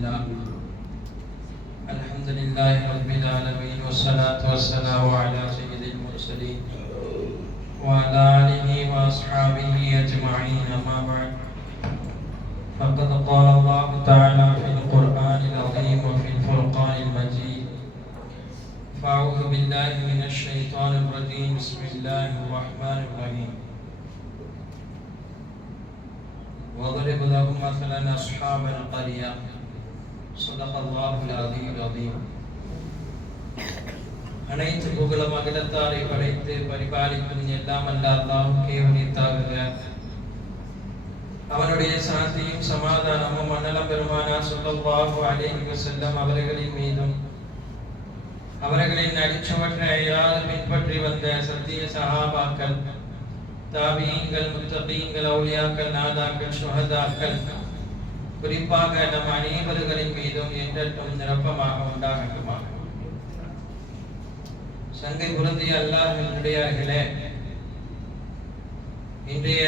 الحمد لله رب العالمين والصلاة والسلام على سيد المرسلين وعلى آله وأصحابه أجمعين أما بعد فقد قال الله تعالى في القرآن العظيم وفي الفرقان المجيد فأعوذ بالله من الشيطان الرجيم بسم الله الرحمن الرحيم وضرب لهم مثلا أصحاب القرية صدق الله العظيم العظيم அனைத்து புகழும் அகிலத்தாரை படைத்து பரிபாலிக்கும் எல்லாம் அல்ல அல்லாஹ்வுக்கே உரித்தாகுக. அவனுடைய சாந்தியும் சமாதானமும் மன்னலம் பெருமானார் ஸல்லல்லாஹு அலைஹி வஸல்லம் அவர்களின் மீதும் அவர்களின் அடிச்சுவற்றை அயராது பின்பற்றி வந்த சத்திய சஹாபாக்கள், தாபீன்கள், முத்தகீன்கள், அவுலியாக்கள், நாதாக்கள், ஷுஹதாக்கள், குறிப்பாக நம் அனைவர்களின் மீதும் என்றென்றும் நிரப்பமாக உண்டாகட்டுமாக. சங்கை பொருந்திய அல்லாஹ்வினுடையார்களே, இன்றைய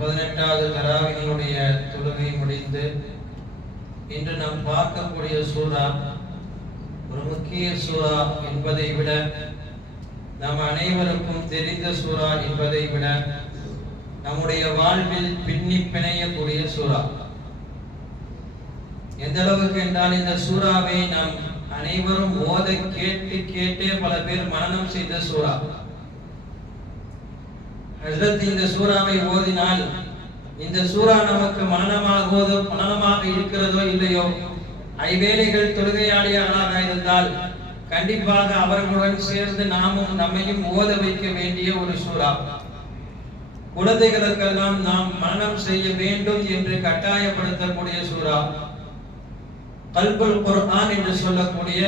18வது தராவினுடைய தொழுகை முடிந்து இன்று நாம் பார்க்கக்கூடிய சூரா ஒரு முக்கிய சூரா என்பதை விட, நம் அனைவருக்கும் தெரிந்த சூரா என்பதை விட, நம்முடைய வாழ்வில் பின்னி பிணையக்கூடிய சூரா. எந்த அளவுக்கு என்றால், இந்த சூறாவை நாம் அனைவரும் ஓத கேட்டே பல பேர் மனனம் செய்த சூரா. ஹஜ்ரத் இந்த சூறாவை ஓதினால் இந்த சூரா நமக்கு மனனமாக இருக்கிறதோ இல்லையோ, ஐவேளைகள் தொழுகையாளிகளாக இருந்தால் கண்டிப்பாக அவர்களுடன் சேர்ந்து நாமும் நம்மையும் ஓத வைக்க வேண்டிய ஒரு சூரா. குழந்தைகளுக்கெல்லாம் நாம் மனனம் செய்ய வேண்டும் என்று கட்டாயப்படுத்தக்கூடிய சூரா. கல்புல் குர்ஆன் என்று சொல்லக்கூடிய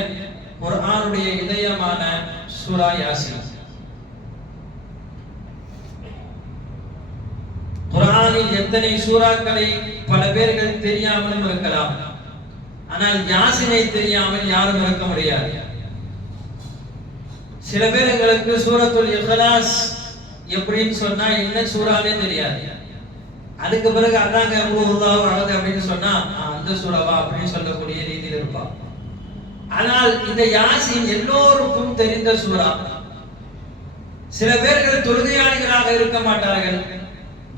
குர்ஆனுடைய இதயமான சூரா யாசீன். குர்ஆனில் எத்தனை சூறாக்களை பல பேர்கள் தெரியாமலும் இருக்கலாம், ஆனால் யாசீனை தெரியாமல் யாரும் இருக்க முடியாது. சில பேர்களுக்கு சூரத்துல் இக்லாஸ் எப்படின்னு சொன்னா என்ன சூறானே தெரியாது. அதுக்கு பிறகு அதாங்க அல்லாஹ் அஹத் அப்படின்னு சொன்னா அந்த சூறாவா அப்படின்னு சொல்லக்கூடிய ரீதியில் இருப்பான். ஆனால் இந்த யாசீன் எல்லோருக்கும் தெரிந்த சூறா. சில பேர்கள் தொழுகையாளிகளாக இருக்க மாட்டார்கள்,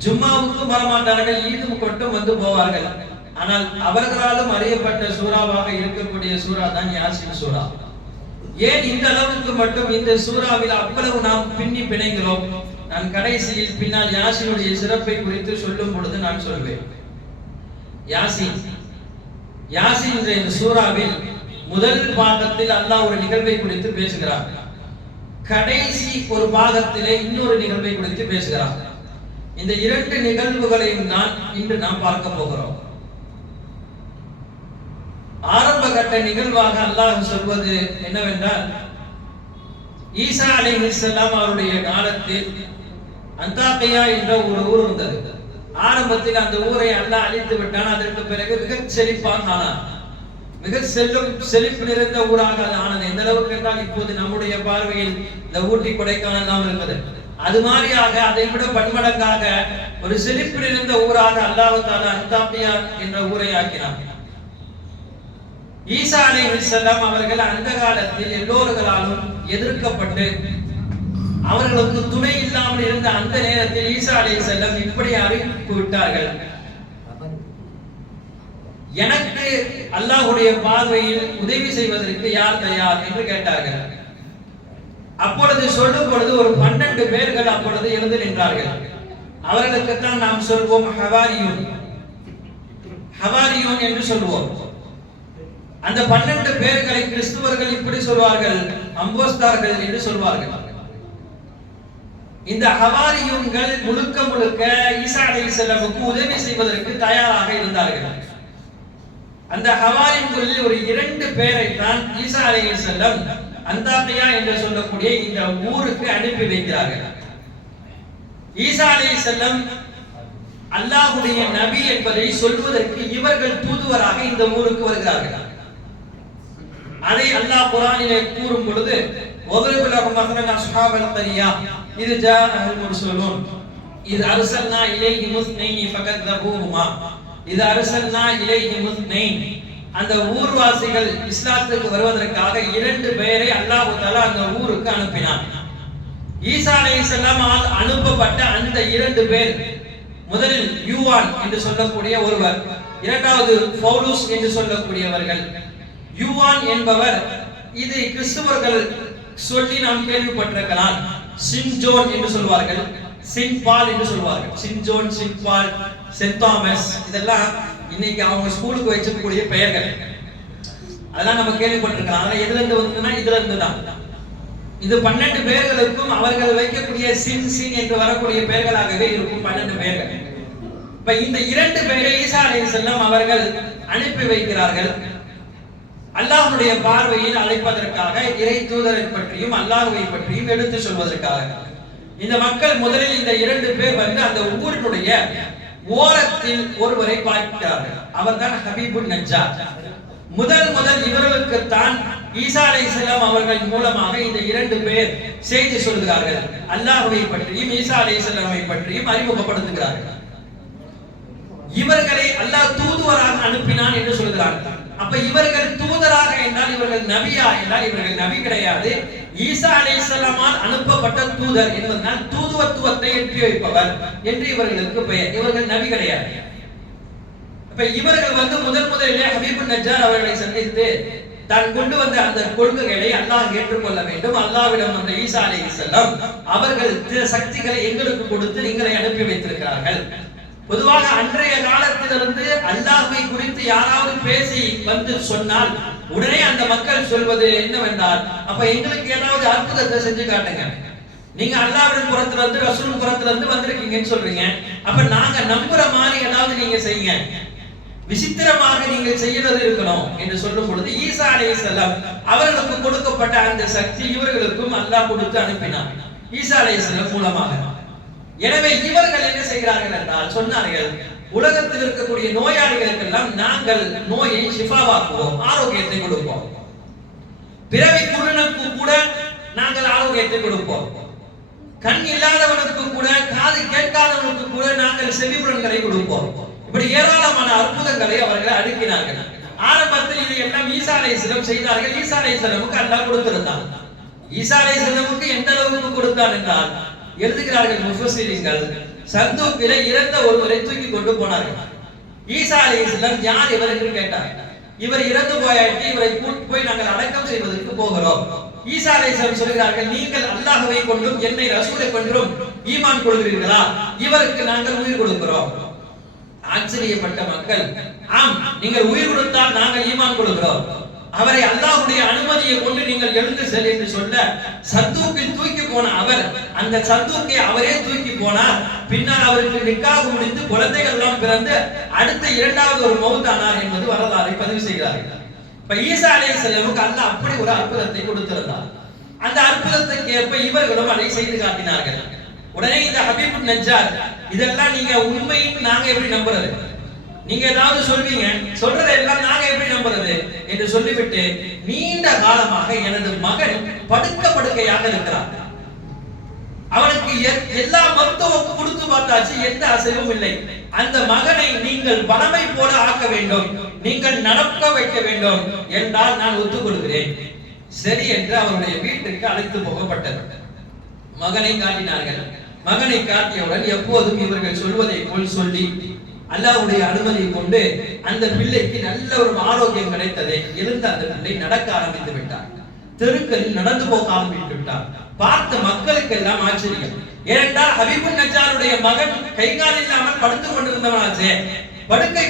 ஜும்மாவுக்கும் வரமாட்டார்கள், ஈதும் கொட்டும் வந்து போவார்கள். ஆனால் அவர்களாலும் அறியப்பட்ட சூறாவாக இருக்கக்கூடிய சூறா தான் யாசீன் சூறா. ஏன் இந்த அளவுக்கு மட்டும் இந்த சூறாவில் அவ்வளவு நாம் பின்னி பிணைகிறோம்? நான் கடைசியில் பின்னால் யாசீனுடைய சிறப்பை குறித்து சொல்லும் பொழுது நான் சொல்வேன். யாசீன் என்ற இந்த சூறாவில் முதல் பாகத்தில் அல்லாஹ் ஒரு நிகழ்வை குறித்து பேசுகிறார். கடைசி ஒரு பாகத்திலே இன்னொரு நிகழ்வை குறித்து பேசுகிறார். இந்த இரண்டு நிகழ்வுகளையும் தான் இன்று நாம் பார்க்க போகிறோம். ஆரம்ப கட்ட நிகழ்வாக அல்லாஹ் சொல்வது என்னவென்றால், ஈசா அலைஹிஸ்ஸலாம் அவருடைய காலத்தில் அந்தாக்கியா என்ற ஒரு ஊர் இருந்தது. ஆரம்பத்தில் அந்த ஊரை அல்லாஹ் அழித்து விட்டான். அதற்கு பிறகு மிக செழிப்பாக ஆனார். மிக செழிப்பு நிறைந்த ஊராக அது ஆனது. எந்த அளவுக்கு என்றால், இப்போது நம்முடைய பார்வையில் இந்த ஊட்டி கொடைக்கானல் தான் இருப்பது. அது மாதிரியாக அதை விட பன்மடங்காக ஒரு செழிப்பு நிறைந்த ஊராக அல்லாஹ் தஆலா அந்தாக்கியா என்ற ஊரை ஆக்கினார். ஈசா அலைஹிஸ்ஸலாம் அவர்கள் அந்த காலத்தில் எல்லோர்களாலும் எதிர்க்கப்பட்டு அவர்களுக்கு துணை இல்லாமல் இருந்த அந்த நேரத்தில் ஈசா அலைஹிஸ்ஸலாம் இப்படி அறிவிப்பு விட்டார்கள், எனக்கு அல்லாஹ்வுடைய பார்வையில் உதவி செய்வதற்கு யார் தயார் என்று கேட்டார்கள். அப்பொழுது சொல்லும் பொழுது ஒரு 12 பேர்கள் அப்பொழுது எழுந்து நின்றார்கள். அவர்களுக்குத்தான் நாம் சொல்வோம் ஹவாரியூன் என்று சொல்வோம். அந்த 12 பேர்களை கிறிஸ்துவர்கள் இப்படி சொல்வார்கள், அம்போஸ்தார்கள் என்று சொல்வார்கள். இந்த ஹவாரியூன்கள் முழுக்க ஈசா அலைஹிஸ்ஸலாமுக்கு உதவி செய்வதற்கு தயாராக இருந்தார்கள். அந்த ஹவாரியூன்களில் ஒரு 2 பேரை தான் ஈசா அலைஹிஸ்ஸலாம் அந்தாக்கியா என்று சொல்லக்கூடிய இந்த ஊருக்கு அனுப்பி வைக்கிறார்கள். ஈசா அலைஹிஸ்ஸலாம் அல்லாஹ்வுடைய நபி என்பதை சொல்வதற்கு இவர்கள் தூதுவராக இந்த ஊருக்கு வருகிறார்கள். அதை அல்லாஹ் குர்ஆனிலே கூறும் பொழுது, வதரிபு லஹும் மஸலன் அஸ்ஹாபல் கரியா இத் ஜாஅஹுல் முர்ஸலூன் இத் அர்சல்னா இலைஹிம் இஸ்னைனி ஃபகذبوهما இத் அர்சல்னா இலைஹிம் இஸ்னைன் அந்த ஊர்வாசிகள் இஸ்லாத்துக்கு வருவதற்காக 2 பேரை அல்லாஹ் தஆலா அந்த ஊருக்கு அனுப்பினார். ஈசா அலைஹிஸ்ஸலாமால் அனுப்பப்பட்ட அந்த 2 பேர், முதலில் யூவான் என்று சொல்லக்கூடிய ஒருவர், இரண்டாவது பவுலுஸ் என்று சொல்லக்கூடியவர்கள். யூவான் என்பவர், இது கிறிஸ்தவர்கள் சொல்லி நாம் கேள்விப்பட்டிருக்கலாம், சின்ஜோன் என்று சொல்வார்கள், சின்பால் என்று சொல்வார்கள். சின்ஜோன், சின்பால், சென்ட் தாமஸ், இதெல்லாம் இன்னைக்கு அவங்க ஸ்கூலுக்கு வச்சிருக்கக்கூடிய பெயர்கள். அதெல்லாம் நம்ம கேள்விப்பட்டிருக்கலாம். அதெல்லாம் எதுல இருந்து வந்ததுன்னா இதுல இருந்து தான். இது 12 பேர்களுக்கும் அவர்கள் வைக்கக்கூடிய சின் சின் என்று வரக்கூடிய பெயர்களாகவே இருக்கும் 12 பேர்கள். இப்ப இந்த 2 பேரை ஈசா அலைஹிஸ்ஸலாம் அவர்கள் அனுப்பி வைக்கிறார்கள். அல்லாஹ்வுடைய பார்வையில் அழைப்பதற்காக, இறை தூதரை பற்றியும் அல்லாஹ்வை பற்றியும் எடுத்து சொல்வதற்காக. இந்த மக்கள் முதலில் இந்த 2 பேர் வந்து அந்த ஊரினுடைய ஓரத்தில் ஒருவரை பார்க்கிறார்கள். அவர்தான் ஹபீபுன் நஜ்ஜார். முதல் இவர்களுக்கு தான் ஈசா அலைஹிஸ்ஸலாம் அவர்கள் மூலமாக இந்த 2 பேர் செய்தி சொல்கிறார்கள். அல்லாஹ்வை பற்றியும் ஈசா அலைஹிஸ்ஸலாமை பற்றியும் அறிமுகப்படுத்துகிறார்கள். இவர்களை அல்லாஹ் தூதுவராக அனுப்பினான் என்று சொல்கிறார்கள். அப்ப இவர்கள் தூதராக என்றால் இவர்கள் நபியா என்றால் இவர்கள் நபி கிடையாது. ஈசா அலைஹிஸ்ஸலாமால் அனுப்பப்பட்ட தூதர் என்பதனால் தூதுவத்துவத்தை எட்டி வைப்பவர் என்று இவர்களுக்கு பெயர். இவர்கள் நபி கிடையாது. அப்ப இவர்கள் வந்து முதலிலே ஹபீபுன் நஜ்ஜார் அவர்களை சந்தித்து தான் கொண்டு வந்த அந்த கொள்கைகளை அல்லாஹ் ஏற்றுக்கொள்ள வேண்டும். அல்லாஹ்விடம் வந்த ஈசா அலைஹிஸ்ஸலாம் அவர்கள் சில சக்திகளை எங்களுக்கு கொடுத்து நீங்களை அனுப்பி வைத்திருக்கிறார்கள். பொதுவாக அன்றைய காலத்திலிருந்து அல்லாஹ்வை குறித்து யாராவது பேசி வந்து சொன்னால் உடனே அந்த மக்கள் சொல்வது என்னவென்றால், அப்ப எங்களுக்கு ஏதாவது அற்புதத்தை செஞ்சு காட்டுங்க. நீங்க அல்லாஹ்வின் புறத்துல இருந்து ரசூல் புறத்துல இருந்து வந்திருக்கீங்கன்னு சொல்றீங்க, அப்ப நாங்க நம்புற மாதிரி ஏதாவது நீங்க செய்யுங்க, விசித்திரமாக நீங்கள் செய்யறது இருக்கணும் என்று சொல்லும் பொழுது ஈசா அலைஹிஸ்ஸலாம் அவர்களுக்கு கொடுக்கப்பட்ட அந்த சக்தி இவர்களுக்கும் அல்லாஹ் கொடுத்து அனுப்பினார் ஈசா அலைஹிஸ்ஸலாம் மூலமாக. எனவே இவர்கள் என்ன செய்கிறார்கள் என்றால் சொன்னார்கள், உலகத்தில் இருக்கக்கூடிய நோயாளிகளுக்கெல்லாம் நாங்கள் நோயை ஷிஃபாவாக்குவோம், ஆரோக்கியத்தை கொடுப்போம். பிறவி குருடனுக்கு கூட நாங்கள் ஆரோக்கியத்தை கொடுப்போம். கண் இல்லாதவனுக்கு கூட, காது கேட்காதவனுக்கு கூட நாங்கள் செவிப்புலன்களை கொடுப்போம். இப்படி ஏராளமான அற்புதங்களை அவர்கள் அடுக்கினார்கள். ஆரம்பத்தில் இது எல்லாம் ஈசா அலைஹிஸ்ஸலாம் செய்தார்கள். ஈசா அலைஹிஸ்ஸலாமுக்கு அல்லாஹ் கொடுத்திருந்தான். ஈசா அலைஹிஸ்ஸலாமுக்கு எந்த அளவுக்கு கொடுத்தான் என்றால், எழுதுகிறார்கள் முஃபஸ்ஸிரீன்கள், சந்தூக்கிலே இறந்த ஒருவரை தூக்கி கொண்டு போனார்கள். ஈசா அலைஹிஸ்ஸலாம் யார் இவர் என்று கேட்டார். இவர் இறந்து போயாயிட்டு, இவரை கூட்டி போய் நாங்கள் அடக்கம் செய்வதற்கு போகிறோம். ஈசா அலைஹிஸ்ஸலாம் சொல்கிறார்கள், நீங்கள் அல்லாஹ்வை கொண்டும் என்னை ரசூலை கொண்டும் ஈமான் கொள்கிறீர்களா? இவருக்கு நாங்கள் உயிர் கொடுக்கிறோம். ஆச்சரியப்பட்ட மக்கள், ஆம், நீங்கள் உயிர் கொடுத்தால் நாங்கள் ஈமான் கொள்கிறோம். அவரை அல்லாஹ்வுடைய அனுமதியை கொண்டு நீங்கள் எழுந்து செல் என்று சொல்ல, சந்தூக்கில் தூக்கி போன அவர் அந்த சந்தூக்கை அவரே தூக்கி போனார். பின்னர் அவருக்கு நிக்காஹ் முடிந்து குழந்தைகள் எல்லாம் பிறந்து அடுத்த 2வது ஒரு மௌத்தானார் என்பது வரலாறை பதிவு செய்கிறார்கள். இப்ப ஈசா அலைஹிஸ்ஸலாமுக்கு அல்லாஹ் அப்படி ஒரு அற்புதத்தை கொடுத்திருந்தார். அந்த அற்புதத்துக்கு ஏற்ப இவர்களும் அதை செய்து காட்டினார்கள். உடனே இந்த ஹபீபுன் நஜ்ஜார், இதெல்லாம் நீங்க உண்மைன்னு நாங்க எப்படி நம்புறது? நீங்க ஏதாவது சொல்வீங்க, சொல்றதை எல்லாம் நாங்க எப்படி நம்புறது என்று சொல்லிவிட்டு, நீண்ட காலமாக எனது மகன் படுக்கையாக இருக்கிறார், அவனுக்கு எல்லா மருத்துவமும் கொடுத்து பார்த்தாச்சு, எந்த அசைவும் இல்லை. அந்த மகனை நீங்கள் பணமை போல ஆக்க வேண்டும், நீங்கள் நடக்க வைக்க வேண்டும் என்றால் நான் ஒத்துக்கொள்கிறேன். சரி என்று அவருடைய வீட்டுக்கு அழைத்து போகப்பட்டது. மகனை காட்டினார்கள். மகனை காட்டியவுடன் எப்போதும் இவர்கள் சொல்வதை போல் சொல்லி அல்லாஹ்வுடைய அனுமதியை கொண்டு அந்த பிள்ளைக்கு நல்ல ஒரு ஆரோக்கியம் கிடைத்தது. எழுந்த அந்த பிள்ளை நடக்க ஆரம்பித்து விட்டார். தெருக்களில் நடந்து போக ஆரம்பித்து விட்டார். பார்த்த மக்களுக்கு எல்லாம் ஆச்சரியம். ஏனென்றால் ஹபீபுன் நஜ்ஜாருடைய மகன் கைகால் இல்லாமல் படுத்துக் கொண்டிருந்தவனாச்சே,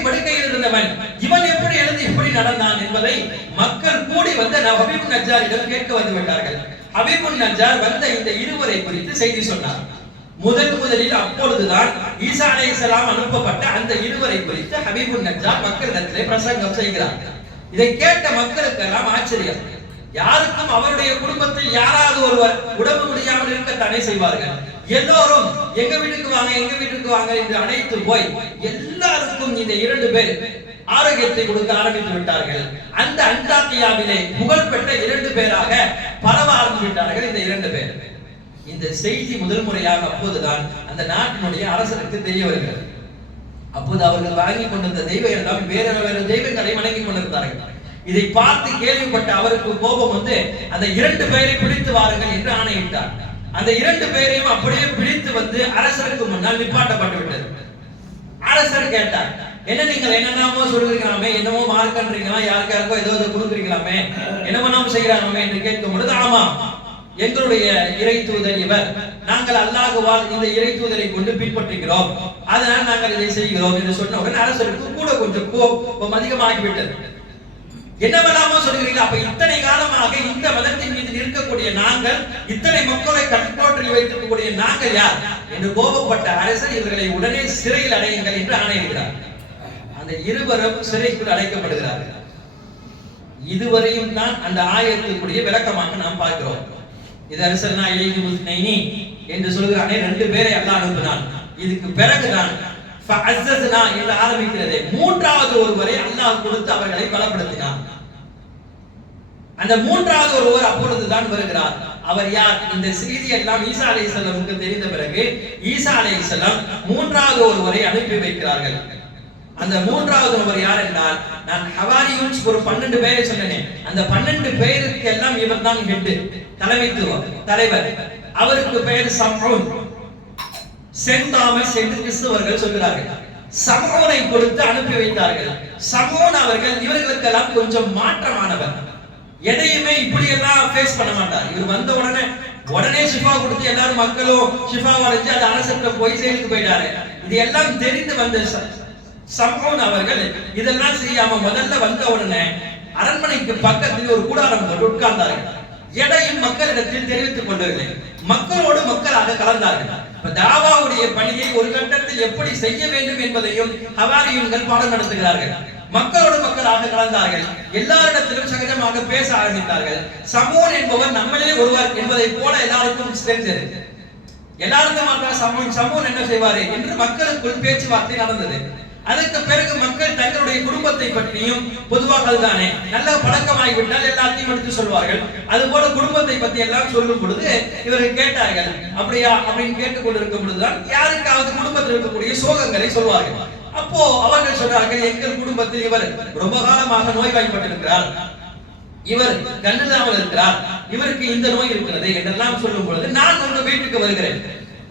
படுக்கையில் இருந்தவன், இவன் எப்படி எழுந்து இப்படி நடந்தான் என்பதை மக்கள் கூடி வந்து ஹபீபுன் நஜ்ஜாரிடம் கேட்க வந்து விட்டார்கள். ஹபீபுன் நஜ்ஜார் வந்த இந்த இருவரை குறித்து செய்தி சொன்னார். முதலில் அப்பொழுதுதான் ஈசா அலைஹிஸ்ஸலாம் அனுப்பப்பட்ட அந்த இருவரை குறித்து ஹபீபுன் நஜ்ஜார் மக்களிடத்திலே பிரசங்கம் செய்கிறார். இதை கேட்ட மக்களுக்கு எல்லாம் ஆச்சரியம். யாருக்கும் அவருடைய குடும்பத்தில் யாராவது ஒருவர் உடம்பு முடியாமல் இருக்கத்தானே செய்வார்கள். எல்லோரும் எங்க வீட்டுக்கு வாங்க என்று அழைத்து போய் எல்லாருக்கும் இந்த 2 பேர் ஆரோக்கியத்தை கொடுக்க ஆரம்பித்து விட்டார்கள். அந்த அந்தாக்கியாவிலே புகழ்பெற்ற 2 பேராக பரவ ஆரம்பித்து விட்டார்கள் இந்த 2 பேர். இந்த செய்தி முதல் முறையாக அப்போதுதான் அந்த நாட்டினுடைய அரசனுக்கு தெரிய வருகிறது. அப்போது அவர்கள் வாங்கி கொண்டிருந்த தெய்வம் எல்லாம் வேற வேற தெய்வங்களை வணங்கி கொண்டிருந்தார்கள். இதை பார்த்து கேள்விப்பட்ட அவருக்கு கோபம் வந்து அந்த 2 பேரை பிடித்து வாருங்கள் என்று ஆணையிட்டார். அந்த 2 பேரையும் அப்படியே பிடித்து வந்து அரசருக்கு முன்னால் நிப்பாட்டப்பட்டு விட்டது. அரசர் கேட்டார், என்ன நீங்கள் என்னென்னமோ சொல்லுறீங்களாமே, என்னமோ மார்க்கன்றீங்களா, யாருக்காருக்கோ ஏதோ கொடுக்குறீங்களாமே, என்னமோ நாம் செய்யறாமே என்று கேட்கும் பொழுது, ஆமா எங்களுடைய இறை தூதர் இவர், நாங்கள் அல்லாஹ்வால் இந்த இறை தூதரை கொண்டு பின்பற்றுகிறோம், அதனால் நாங்கள் இதை செய்கிறோம் என்று சொன்னவுடன் அரசருக்கு கூட கொஞ்சம் கோபம் அதிகமாகிவிட்டது. என்னவெல்லாமோ சொல்கிறீர்கள், அப்ப இத்தனை காலமாக இந்த மதத்தின் மீது நிற்கக்கூடிய நாங்கள், இத்தனை மக்களை கட்டுப்பாட்டில் வைத்திருக்கக்கூடிய நாங்கள் யார் என்று கோபப்பட்ட அரசர் இவர்களை உடனே சிறையில் அடையுங்கள் என்று ஆணையிடுகிறார். அந்த இருவரும் சிறைக்குள் அடைக்கப்படுகிறார்கள். இதுவரையும் தான் அந்த ஆயத்துக்குரிய விளக்கமாக நாம் பார்க்கிறோம். இது அரசர்னா இலைஹி முஸ்னைனி என்று சொல்கிறானே, 2 பேரை அல்லாஹ் அனுப்பினான். இதுக்கு பிறகுதான் ஃபஅஸ்ஸஸ்னா என்று ஆரம்பிக்கிறது. 3வது ஒருவரை அல்லாஹ் கொடுத்து அவர்களை பலப்படுத்தினான். அந்த 3வது ஒருவர் அப்பொழுதுதான் வருகிறார். அவர் யார்? இந்த செய்தி எல்லாம் ஈசா அலைஹிஸ்ஸலாமுக்கு தெரிந்த பிறகு ஈசா அலைஹிஸ்ஸலாம் 3வது ஒருவரை அனுப்பி வைக்கிறார்கள். அந்த 3வது ஒருவர் யார் என்றால், நான் ஹவாரியூன்ஸ் ஒரு 12 பேரை சொன்னேன். அந்த 12 பேருக்கு எல்லாம் இவர் தான் ஹெட், தலைமைத்துவம், தலைவர். அவருக்கு பெயர் சம்ஊன், சென்ட் தாமஸ் என்று கிறிஸ்தவர்கள் சொல்கிறார்கள். சமூனை கொடுத்து அனுப்பி வைத்தார்கள். சமூன் அவர்கள் இவர்களுக்கெல்லாம் கொஞ்சம் மாற்றமானவர். எதையுமே இப்படி எல்லாம் ஃபேஸ் பண்ண மாட்டார். இவர் வந்த உடனே ஷிஃபா கொடுத்து எல்லாரும் மக்களும் ஷிஃபா அடைஞ்சு அது அரசர்கிட்ட போய் செயலுக்கு போயிட்டாரு. இது எல்லாம் தெரிந்து வந்த சமூன் அவர்கள் இதெல்லாம் செய்யாம முதல்ல வந்த உடனே அரண்மனைக்கு பக்கத்தில் ஒரு கூடாரம் போட்டு உட்கார்ந்தார்கள். எதையும் மக்களிடத்தில் தெரிவித்துக் கொள்ளவில்லை. மக்களோடு மக்களாக கலந்தார்கள். தாவாவுடைய பணியை ஒரு கட்டத்தில் எப்படி செய்ய வேண்டும் என்பதையும் ஹவாரியூன்கள் பாடம் நடத்துகிறார்கள். மக்களோடு மக்களாக கலந்தார்கள். எல்லாரிடத்திலும் சகஜமாக பேச ஆரம்பித்தார்கள். சமூன் என்பவர் நம்மளே ஒருவர் என்பதை போல எல்லாருக்கும் தெரிந்தது. எல்லாருக்கும் சமூன் என்ன செய்வாரு என்று மக்களுக்குள் பேச்சுவார்த்தை நடந்தது. அதுக்கு பிறகு மக்கள் தங்களுடைய குடும்பத்தை பற்றியும், பொதுவாக அதுதானே நல்ல பழக்கமாகிவிட்டால் எல்லாத்தையும் எடுத்து சொல்வார்கள். அது போல குடும்பத்தை பத்தி எல்லாம் சொல்லும் பொழுது இவர்கள் கேட்டார்கள். அப்படியா அப்படின்னு கேட்டுக் கொண்டிருக்கும் பொழுதுதான் யாருக்காவது குடும்பத்தில் இருக்கக்கூடிய சோகங்களை சொல்வார்கள். அப்போ அவர்கள் சொன்னார்கள், எங்கள் குடும்பத்தில் இவர் ரொம்ப காலமாக நோய்வாய்ப்பட்டிருக்கிறார், இவர் கண்ணில்லாமல் இருக்கிறார், இவருக்கு இந்த நோய் இருக்கிறது என்றெல்லாம் சொல்லும் பொழுது, நான் உங்க வீட்டுக்கு வருகிறேன்,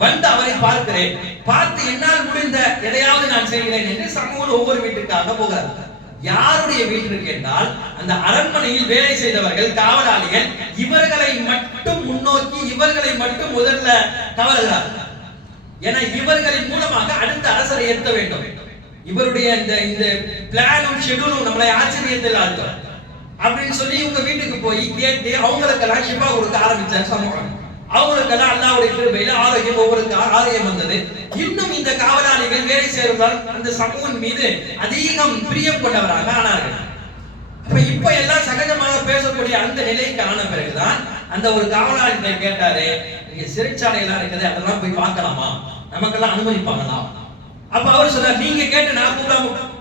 வந்து அவரை பார்க்கிறேன், பார்த்து என்னால் முடிந்த எதையாவது நான் செய்கிறேன் என்று சமூகம் ஒவ்வொரு வீட்டுக்காக போகிறார். யாருடைய வீட்டிற்கு என்றால், அந்த அரண்மனையில் வேலை செய்தவர்கள், காவலாளிகள், இவர்களை மட்டும் முன்னோக்கி இவர்களை மட்டும் முதல்ல கவர்கிறார். என இவர்களின் மூலமாக அடுத்த அரசரை ஏற்க வேண்டும். இவருடைய இந்த பிளானும் ஷெட்யூலும் நம்மளை ஆச்சரியத்தில் ஆழ்த்தும் அப்படின்னு சொல்லி இவங்க வீட்டுக்கு போய் கேட்டு அவங்களுக்கெல்லாம் ஷிஃபா கொடுக்க ஆரம்பிச்சார் சமூகம். அவங்களுக்கெல்லாம் அல்லாஹ்வுடைய கிருபையில ஆரோக்கியம், ஒவ்வொருக்கு ஆரோக்கியம் வந்தது. இன்னும் இந்த காவலாளிகள் வேலை செய்வதால் அந்த சமூகம் மீது அதிகம் பிரியம் கொண்டவராக ஆனார்கள். இப்ப எல்லாம் சகஜமாக பேசக்கூடிய அந்த நிலைக்கு ஆன பிறகுதான் அந்த ஒரு காவலாளிகளை கேட்டாரு, நீங்க சிறைச்சாலை எல்லாம் இருக்குது, அதெல்லாம் போய் பார்க்கலாமா, நமக்கெல்லாம் அனுமதிப்பாங்களா? அப்ப அவர் சொன்னார், நீங்க கேட்டு நான் கூட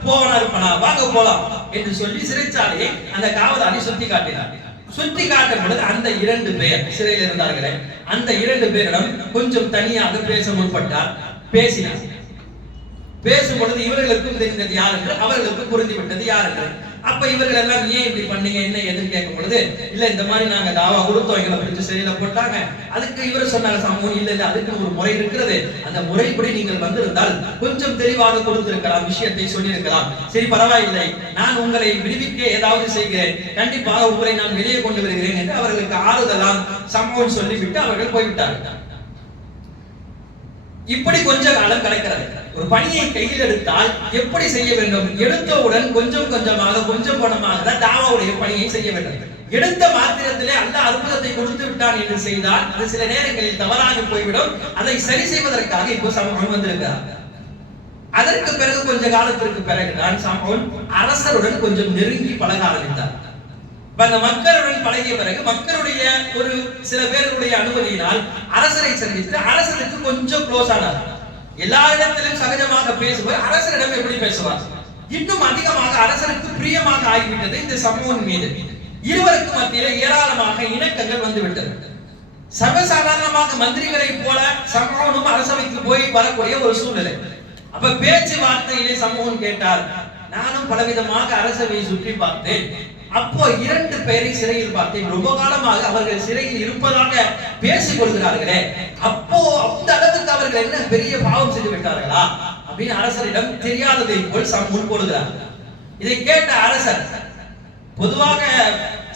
போவனா இருப்பனா, வாங்க போலாம் என்று சொல்லி சிறைச்சாலையை அந்த காவலாளி சுத்தி காட்டினார். சுத்தி காட்டும் பொழுது அந்த 2 பேர் சிறையில் இருந்தார்களே, அந்த 2 பேரிடம் கொஞ்சம் தனியாக பேச முற்பட்டார். பேசினார். பேசும் பொழுது இவர்களுக்கும் தெரிந்தது யார் என்று, அவர்களுக்கு புரிந்து விட்டது யார் என்று. அப்ப இவர்கள் எல்லாம் ஏன் இப்படி பண்ணீங்க, என்ன எதுன்னு கேட்கும் பொழுது, இல்ல இந்த மாதிரி நாங்க தாவா கொடுத்தோம், எங்களை பிடிச்சு சிறையில போட்டாங்க. அதுக்கு இவர் சொன்னாங்க, சமூகம் இல்ல இல்ல அதுக்கு ஒரு முறை இருக்கிறது, அந்த முறைப்படி நீங்கள் வந்திருந்தால் கொஞ்சம் தெளிவாக கொடுத்திருக்கலாம், விஷயத்தை சொல்லியிருக்கலாம். சரி பரவாயில்லை, நான் உங்களை விடுவிக்க ஏதாவது செய்கிறேன், கண்டிப்பாக உங்களை நான் வெளியே கொண்டு வருகிறேன் என்று அவர்களுக்கு ஆறுதலாம் சமூகம் சொல்லிவிட்டு அவர்கள் போய்விட்டார்கள். இப்படி கொஞ்ச காலம் கிடைக்கிறது. ஒரு பணியை கையில் எடுத்தால் எப்படி செய்ய வேண்டும்? எடுத்தவுடன் கொஞ்சம் கொஞ்சமாக கொஞ்சம் கொஞ்சமாக தான் தாவாவுடைய பணியை செய்ய வேண்டும். எடுத்த மாத்திரத்திலே அல்லாஹ் அற்புதத்தை கொடுத்து விட்டான் என்று செய்தால் அது சில நேரங்களில் தவறாக போய்விடும். அதை சரி செய்வதற்காக இப்போ சமூகம் வந்திருக்கிறார். அதற்கு பிறகு கொஞ்ச காலத்திற்கு பிறகுதான் சமூகம் அரசருடன் கொஞ்சம் நெருங்கி பழக ஆரம்பித்தார். அந்த மக்களுடன் பழகிய பிறகு மக்களுடைய ஒரு சில பேருடைய அனுமதியினால் அரசரை சந்தித்து அரசருக்கு கொஞ்சம் க்ளோஸ் ஆனார். எல்லாரிடத்திலும் சகஜமாக பேசுவார். அரசரிடம் எப்படி பேசுவார்? இன்னும் அதிகமாக அரசருக்கு பிரியமாக ஆகிவிட்டது இந்த சமூகம் மீது. இருவருக்கும் மத்தியில ஏராளமாக இணக்கங்கள் வந்துவிட்டது. சர்வசாதாரணமாக மந்திரிகளை போல சமூகமும் அரசவைக்கு போய் வரக்கூடிய ஒரு சூழ்நிலை. அப்ப பேச்சு வார்த்தையிலே சமூகம் கேட்டார். நானும் பலவிதமாக அரசவையை சுற்றி பார்த்தேன். அப்போ 2 பேரை சிறையில் பார்த்தேன். ரொம்ப காலமாக அவர்கள் சிறையில் இருப்பதாக பேசிக் கொள்கிறார்களே, அப்போ அந்த அளவுக்கு அவர்கள் என்ன பெரிய பாவம் செய்து விட்டார்களா அப்படின்னு அரசரிடம் தெரியாததை போல் முன்போடுகிறார். இதை கேட்ட அரசர், பொதுவாக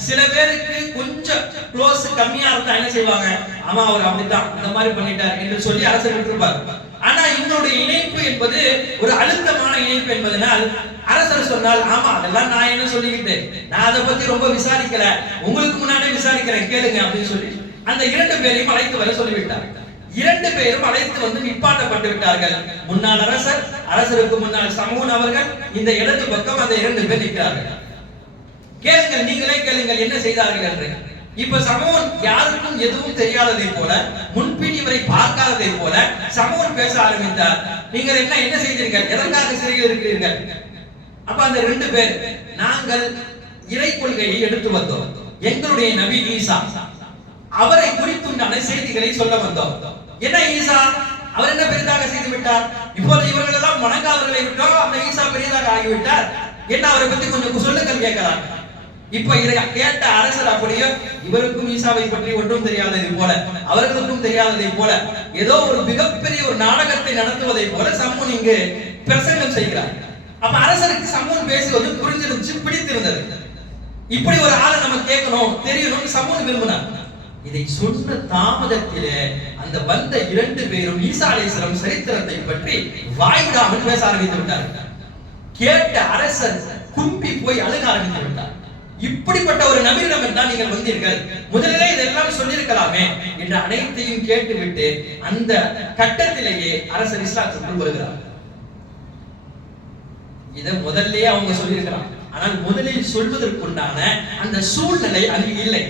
சில பேருக்கு கொஞ்சம் க்ளோஸ் கம்மியா இருந்தா என்ன செய்வாங்க, ஆமா அவர் அப்படித்தான் இந்த மாதிரி பண்ணிட்டார் என்று சொல்லி அரசர் விட்டுருப்பார். ஆனா இவங்களுடைய இணைப்பு என்பது ஒரு அழுத்தமான இணைப்பு என்பதனால் அரசர் சொன்னால், ஆமா அதெல்லாம் நான் என்ன சொல்லிக்கிட்டேன், நான் அதை பத்தி ரொம்ப விசாரிக்கல, உங்களுக்கு முன்னாடியே விசாரிக்கிறேன் கேளுங்க அப்படின்னு சொல்லி அந்த 2 பேரையும் அழைத்து வர சொல்லிவிட்டார். 2 பேரும் அழைத்து வந்து நிப்பாட்டப்பட்டு விட்டார்கள். முன்னாள் அரசர், அரசருக்கு முன்னால் சமூன் அவர்கள், இந்த இடது பக்கம் அந்த 2 பேர் நிற்கிறார்கள். கேளுங்கள், நீங்களே கேளுங்கள் என்ன செய்தார்கள் என்று. இப்ப சமூன் யாருக்கும் எதுவும் தெரியாததை போல, முன்பின் இவரை பார்க்காததை போல சமூன் பேச ஆரம்பித்தார். நீங்கள் என்ன செய்தீர்கள், எதற்காக சிறையில் இருக்கிறீர்கள்? அப்ப அந்த 2 பேர், நாங்கள் இறை கொள்கையை எடுத்து வந்தோம், எங்களுடைய நபி ஈசா அவரை குறித்துண்டான செய்திகளை சொல்ல வந்தோம். என்ன ஈசா அவர் என்ன பெரிதாக செய்து விட்டார், இப்போது இவர்கள் எல்லாம் வணங்காதவர்களை விட்டோம், அந்த ஈசா பெரிதாக ஆகிவிட்டார், என்ன அவரை பத்தி கொஞ்சம் சொல்லுங்கள் கேட்கிறார். இப்ப இதை கேட்ட அரசர் அப்படியே, இவருக்கும் ஈசாவை பற்றி ஒன்றும் தெரியாததை போல, அவர்களுக்கும் தெரியாததை போல, ஏதோ ஒரு மிகப்பெரிய ஒரு நாடகத்தை நடத்துவதை போல சம்மூன் இங்கு பிரசங்கம் செய்கிறார். அப்ப அரசருக்கு சம்மூன் பேசுவது புரிஞ்சிருந்துச்சு, பிடித்திருந்தது. இப்படி ஒரு ஆளை நம்ம கேட்கணும், தெரியணும்னு சம்மூன் விரும்பினார். இதை சொன்ன தாமதத்திலே அந்த வந்த 2 பேரும் ஈசா அலைஹிஸ்ஸலாம் சரித்திரத்தை பற்றி வாய்விடாமல் பேச ஆரம்பித்து விட்டார்கள். கேட்ட அரசர் கும்பி போய் அழுக ஆரம்பித்து விட்டார். இப்படிப்பட்ட ஒரு நபியிடம் தான் நீங்கள் வந்தீர்கள், முதலிலே இதெல்லாம் சொல்லியிருக்கலாமே என்று அனைத்தையும் கேட்டுவிட்டு அந்த கட்டத்திலேயே அரசர் இஸ்லாத்துக்குள் வருகிறார். இதை முதல்லயே அவங்க சொல்லியிருக்கிறாங்க, ஆனால் முதலில் சொல்வதற்குண்டான அந்த சூழ்நிலை அங்கு இல்லை.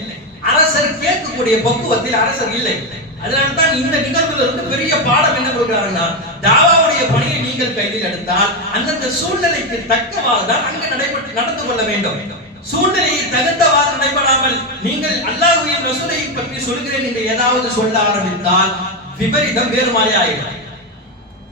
அரசர் கேட்கக்கூடிய பக்குவத்தில் அரசர் இல்லை. அதனால்தான் இந்த நிகழ்வுல இருந்து பெரிய பாடம் என்ன கொடுக்கிறாருன்னா, தாவாவுடைய பணியை நீங்கள் கையில் எடுத்தால் அந்தந்த சூழ்நிலைக்கு தக்கவாறு தான் அங்கு நடந்து கொள்ள வேண்டும். சூழ்நிலையை தகுந்தவாறு நடைபெறாமல் நீங்கள் அல்லாஹ்வையும் ரசூலையும் பற்றி சொல்கிறேன் என்று ஏதாவது சொல்ல ஆரம்பித்தால் விபரீதம் வேறு மாதிரி ஆயிடும்.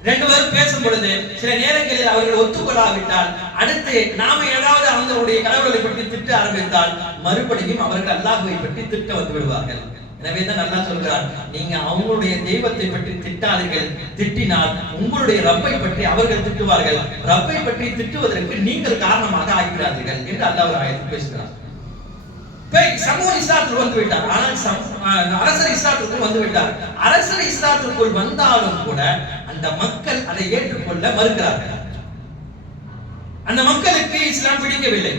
2 பேரும் பேசும் பொழுது சில நேரங்களில் அவர்கள் ஒத்துக்கொள்ளாவிட்டால், அடுத்து நாம ஏதாவது அவங்களுடைய கடவுளை பற்றி திட்ட ஆரம்பித்தால் மறுபடியும் அவர்கள் அல்லாஹ்வை பற்றி திட்ட வந்து விடுவார்கள். எனவே தான் அல்லாஹ் சொல்கிறார், நீங்க அவங்களுடைய தெய்வத்தை பற்றி திட்டாதீர்கள், திட்டினால் உங்களுடைய ரப்பை பற்றி அவர்கள் திட்டுவார்கள், ரப்பை பற்றி திட்டுவதற்கு நீங்கள் காரணமாக ஆகிறார்கள் என்று அல்லாஹ் ஒரு ஆயத்தில் பேசுகிறார். சமூக இஸ்லாத்துக்கு வந்து விட்டார், ஆனால் அரசர் இஸ்லாத்துக்குள் வந்து விட்டார். அரசர் இஸ்லாத்துக்குள் வந்தாலும் கூட அந்த மக்கள் அதை ஏற்றுக்கொள்ள மறுக்கிறார்கள். அந்த மக்களுக்கு இஸ்லாம் பிடிக்கவில்லை.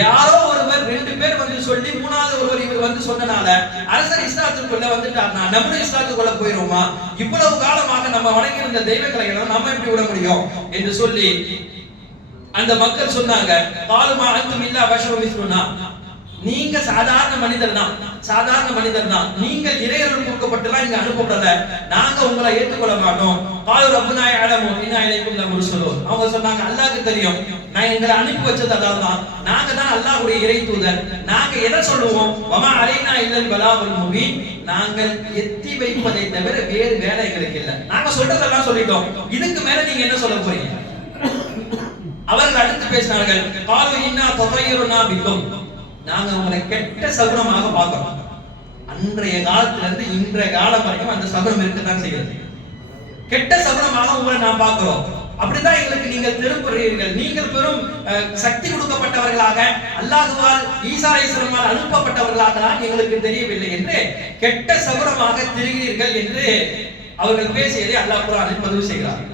யாரோ ஒருவர் 2 பேர் வந்து சொல்லி 3வது ஒருவர் இவர் வந்து சொன்னனால அரசர் இஸ்லாத்துக்குள்ள வந்துட்டார்னா நம்ம இஸ்லாத்துக்குள்ள போயிருவோமா, இவ்வளவு காலமாக நம்ம வணங்கி இருந்த தெய்வங்களை எல்லாம் நம்ம எப்படி விட முடியும் என்று சொல்லி அந்த மக்கள் சொன்னாங்க, காலுமா அன்தும் இல்லா பஷரும் மிஸ்லுனா, நீங்க சாதாரண மனிதர் தான், நீங்கள் இறையருள் கொடுக்கப்பட்டலாம் இங்க அனுப்பப்படல, நாங்க உங்களை ஏற்றுக்கொள்ள மாட்டோம். காலு ரப்பனா யஅலமு இன்னா இலைக்கும் லமுர்ஸலூன், அவங்க சொன்னாங்க அல்லாஹ்வுக்கு தெரியும், நான் எங்களை அனுப்பி வச்சது அதான், நாங்க தான் அல்லாஹ்வுடைய இறை தூதர், நாங்க எதை சொல்லுவோம், வமா அலைனா இல்லல் பலாகுல் முபீன், நாங்கள் எத்தி வைப்பதை தவிர வேறு வேலை எங்களுக்கு இல்லை, நாங்க சொல்றதெல்லாம் சொல்லிட்டோம், இதுக்கு மேல நீங்க என்ன சொல்ல போறீங்க? அவர்கள் அடுத்து பேசினார்கள், காலு இன்னா ததய்யருனா பிக்கும், நாங்க உங்களை கெட்ட சகுனமாக பார்க்கிறோம். அன்றைய காலத்துல இருந்து இன்றைய காலம் வரைக்கும் அந்த சகுனம் இருக்கத்தான் செய்கிறது. கெட்ட சகுனமாக உங்களை நான் பார்க்கிறோம், அப்படிதான் எங்களுக்கு நீங்கள் திருப்புறீர்கள், நீங்கள் பெரும் சக்தி கொடுக்கப்பட்டவர்களாக அல்லாஹ்வால் ஈசா அலைஹிஸ்ஸலாமால் அனுப்பப்பட்டவர்களாக எங்களுக்கு தெரியவில்லை என்று கெட்ட சகுனமாக திரிகிறீர்கள் என்று அவர்கள் பேசியதை அல்லாஹ் குர்ஆனில் பதிவு செய்கிறார்.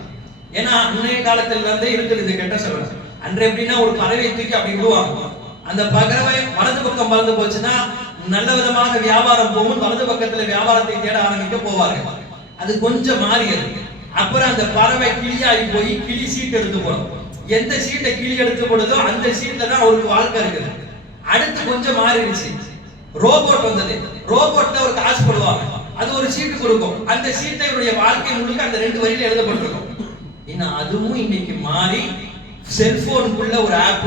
ஏன்னா அன்றைய காலத்துல இருந்தே இருக்குது இந்த கெட்ட சகுனம். அன்று எப்படின்னா ஒரு பறவை தூக்கி அப்படி விடுவாங்க, அந்த பறவை வலது பக்கம் பறந்து போச்சுன்னா நல்ல விதமாக வியாபாரம் போகும், வலது பக்கத்துல வியாபாரத்தை தேட ஆரம்பிக்க போவார்கள். அது கொஞ்சம் மாறியது. அப்புறம் அந்த பறவை கிளியாகி போய் கிளி சீட் எடுத்து போடும், எந்த சீட்டை கிளி எடுத்து போடுதோ அந்த சீட்ல தான் அவருக்கு வாழ்க்கை இருக்குது. அடுத்து கொஞ்சம் மாறிடுச்சு, ரோபோட் வந்தது. ரோபோட்ல ஒரு காசு போடுவாங்க, அது ஒரு சீட்டு கொடுக்கும், அந்த சீட்டை வாழ்க்கை முழுக்க அந்த 2 வரியில எழுதப்பட்டிருக்கும். இன்னும் அதுவும் இன்னைக்கு மாறி செல்போனுக்குள்ள ஒரு ஆப்,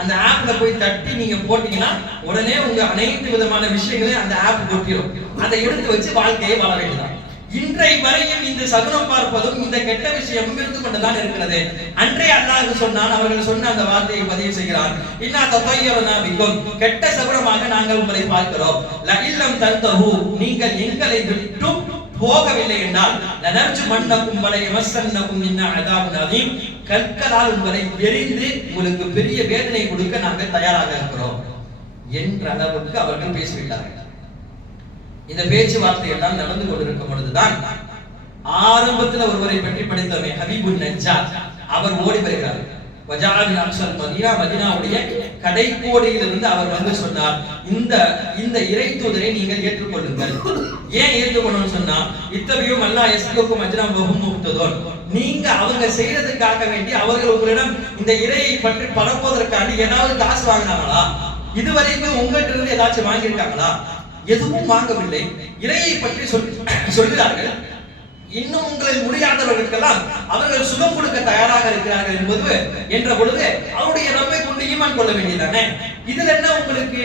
அந்த ஆப்ல போய் தட்டி நீங்க போட்டீங்கன்னா உடனே உங்க அனைத்து விதமான விஷயங்களையும் அந்த ஆப் கொட்டிடும். அதை எடுத்து வச்சு வாழ்க்கையை வாழ வேண்டியதான். இன்றை வரையும் இந்த சகுனம் பார்ப்பதும் இந்த கெட்ட விஷயமும் இருந்து கொண்டுதான் இருக்கிறது. அன்றே அல்லாஹ் சொன்னான், அவர்கள் சொன்ன அந்த வார்த்தையை பதிவு செய்கிறான். இன்னா ததையரனா பிக்கும், கெட்ட சகுனமாக நாங்கள் உங்களை பார்க்கிறோம். லஇல்லம் தன்தஹு, நீங்கள் எங்களை விட்டு போகவில்லை என்றால் லனர்ஜு மன்னக்கும் வலை யமஸ்ஸன்னக்கும் மின்னா அதாபுன் அதீம், கற்களால் உங்களை எரிந்து உங்களுக்கு பெரிய வேதனை கொடுக்க நாங்கள் தயாராக இருக்கிறோம் என்ற அளவுக்கு அவர்கள் பேசிவிட்டார்கள். இந்த பேச்சுவார்த்தை எல்லாம் நடந்து கொண்டிருக்கும் பொழுதுதான் ஆரம்பத்தில் ஒருவரை பற்றி படித்தோமே, ஹபீபுன் நஜ்ஜார், அவர் ஓடி வருகிறார். வஜாலின் அக்ஸல் மதீனா, மதீனாவுடைய கடைக்கோடியிலிருந்து அவர் வந்து சொன்னார், இந்த இறை தூதரை நீங்கள் ஏற்றுக்கொள்ளுங்கள். ஏன் ஏற்றுக்கொள்ளணும்னு சொன்னா, இத்தபியும் அல்லாஹ் யஸ்லுக்கும் அஜ்ரம் வஹும் முஹ்ததூன், நீங்க அவங்க செய்யறதுக்காக வேண்டி அவர்கள் உங்களிடம் இந்த இறையை பற்றி பரப்புவதற்காண்டி ஏதாவது காசு வாங்கினாங்களா? இதுவரைக்கும் உங்கள்கிட்ட இருந்து ஏதாச்சும் வாங்கியிருக்காங்களா? எதுவும் வாங்கவில்லை. இறையை பற்றி சொல்கிறார்கள். இன்னும் உங்களில் முடியாதவர்களுக்கெல்லாம் அவர்கள் சுகம் கொடுக்க தயாராக இருக்கிறார்கள் என்பது என்ற பொழுது அவருடைய ரப்பை கொண்டு ஈமான் கொள்ள வேண்டியதானே? இதுல என்ன உங்களுக்கு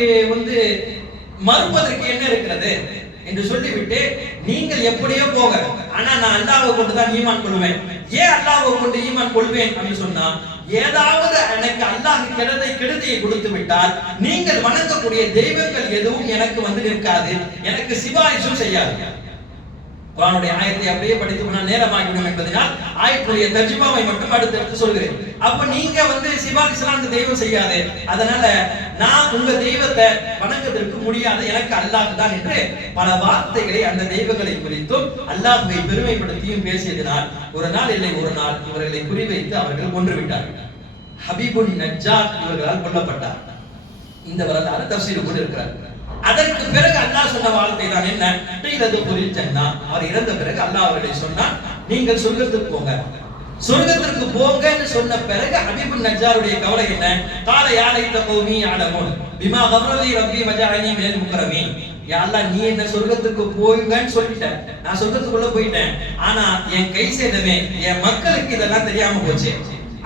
மறுப்பதற்கு என்ன இருக்கிறது என்று சொல்லிவிட்டு, நீங்கள் எப்படியோ போக, ஆனா நான் அல்லாஹ்வை கொண்டு தான் ஈமான் கொள்வேன். ஏன் அல்லாஹ்வை கொண்டு ஈமான் கொள்வேன் அப்படின்னு சொன்னா, ஏதாவது எனக்கு அல்லாஹ் கெடுதியை கொடுத்து விட்டால் நீங்கள் வணங்கக்கூடிய தெய்வங்கள் எதுவும் எனக்கு நிற்காது, எனக்கு சிபாரிசும் செய்யாது. குர்ஆனுடைய ஆயத்தை அப்படியே படித்து போனால் நேரமாகிவிடும் என்பதனால் ஆயத்துடைய தர்ஜுமாவை மட்டும் அடுத்து சொல்கிறேன். அப்ப நீங்க சிபாரிசுலாம் அந்த தெய்வம் செய்யாது, அதனால நான் உங்க தெய்வத்தை வணங்குவதற்கு முடியாது, எனக்கு அல்லாஹ் தான் என்று பல வார்த்தைகளை அந்த தெய்வங்களை குறித்தும் அல்லாஹ்வை பெருமைப்படுத்தியும் பேசியதனால் ஒரு நாள் இல்லை ஒரு நாள் இவர்களை குறிவைத்து அவர்கள் கொன்று விட்டார்கள். ஹபீபுன் நஜ்ஜார் இவர்களால் கொல்லப்பட்டார். இந்த வரலாறு தஃசீர் கூட இருக்கிறார். அதற்கு பிறகு அல்லாஹ் சொன்ன வார்த்தை தான் என்ன? ஜன்னா, அவர் இறந்த பிறகு அல்லாஹ் அவர்களை சொன்னான், நீங்கள் சொர்க்கத்துக்கு போங்க. சொர்க்கத்திற்கு போங்கன்னு சொன்ன பிறகு ஹபீபுன் நஜ்ஜாருடைய கவலை என்ன? கால யாலைத கௌமி அலமுன் பிமா கஃபரலி ரப்பி வஜஅனி மினல் முக்ரமீன். யா அல்லாஹ், நீ என்ன சொர்க்கத்துக்கு போங்கன்னு சொல்லிட்ட, நான் சொர்க்கத்துக்குள்ள போயிட்டேன். ஆனா என் கை சேதமே, என் மக்களுக்கு இதெல்லாம் தெரியாம போச்சு.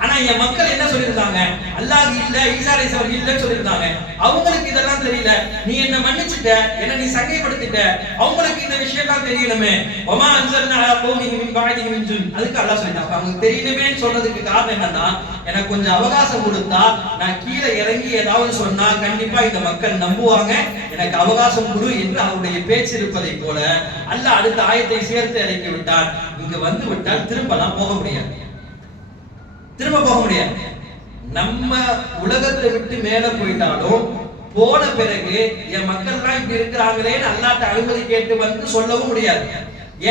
ஆனா என் மக்கள் என்ன சொல்லிருந்தாங்க? அல்லாஹ் இல்ல, ஈசா அலைஹிஸ்ஸலாம் இல்லன்னு சொல்லிருந்தாங்க. அவங்களுக்கு இதெல்லாம் தெரியல. நீ என்ன மன்னிச்சிட்ட, என்ன நீ சங்கைப்படுத்திட்ட, அவங்களுக்கு இந்த விஷயம் தான் தெரியணுமே. வமா அன்ஸல்னா அலா கௌமிஹி மின் பஅதிஹி மின் ஜுன். அதுக்கு அல்லாஹ் சொல்லிட்டான். அவங்க தெரியணுமேன்னு சொன்னதுக்கு காரணம் என்னன்னா, எனக்கு கொஞ்சம் அவகாசம் கொடுத்தா நான் கீழே இறங்கி ஏதாவது சொன்னா கண்டிப்பா இந்த மக்கள் நம்புவாங்க, எனக்கு அவகாசம் கொடு என்று அவருடைய பேச்சு இருப்பதை போல அல்லாஹ் அடுத்த ஆயத்தை சேர்த்து இறக்கி விட்டான். இங்க வந்து விட்டால் திரும்பலாம் போக முடியாது, திரும்ப போக முடியாது. நம்ம உலகத்தை விட்டு மேல போயிட்டாலும் போன பிறகு என் மக்கள் எல்லாம் இப்படி இருக்கிறாங்களேன்னு அல்லாஹ்ட்ட அனுமதி கேட்டு சொல்லவும் முடியாது.